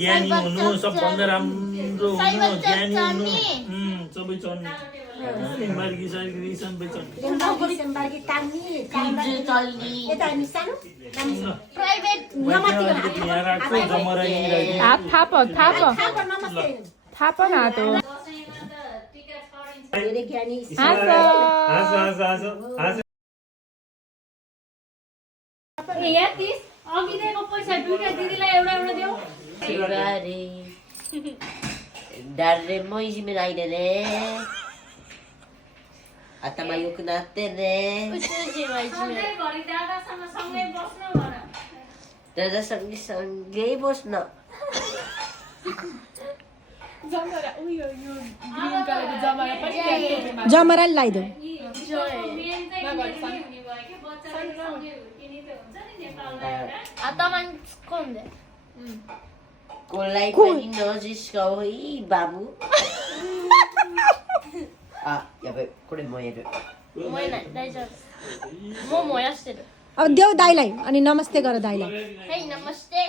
ज्ञानी हुनु सबभन्दा राम्रो हुनु ज्ञानी हुनु सबै चढ्ने मार्गी सार्गी सबै चढ्ने प्राइभेट यहाँ राख्छु जमराई थाप न तो धेरै ज्ञानी अघि दिएको पैसा दुईटा दिदीलाई एउटा एउटा देऊ Darre mo isimin ay nene. At tamayok natin eh. सधैँभरि दादासँग सँगै बस्नु भन Dada sang gay boss na. जमरा लगाइदेऊ मेन चाहिँ हुने भयो कि बच्चाले सँगै हुर्किने त हुन्छ नि नेपालमा एउटा Kulay pa rin no, Gisco. Hey, babu. Yabe, kunin mo yabe. अब देऊ दाइलाई अनि नमस्ते गर दाइलाई Namaste.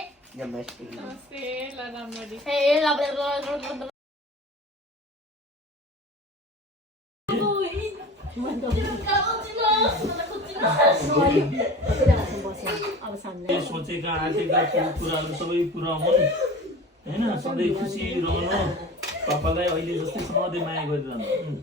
सोचेका आँटेका कुराहरू सबै पुरा हुन् हैन सधैँ खुसी रहनु पापालाई अहिले जस्तै सधैँ माया गरिरहनु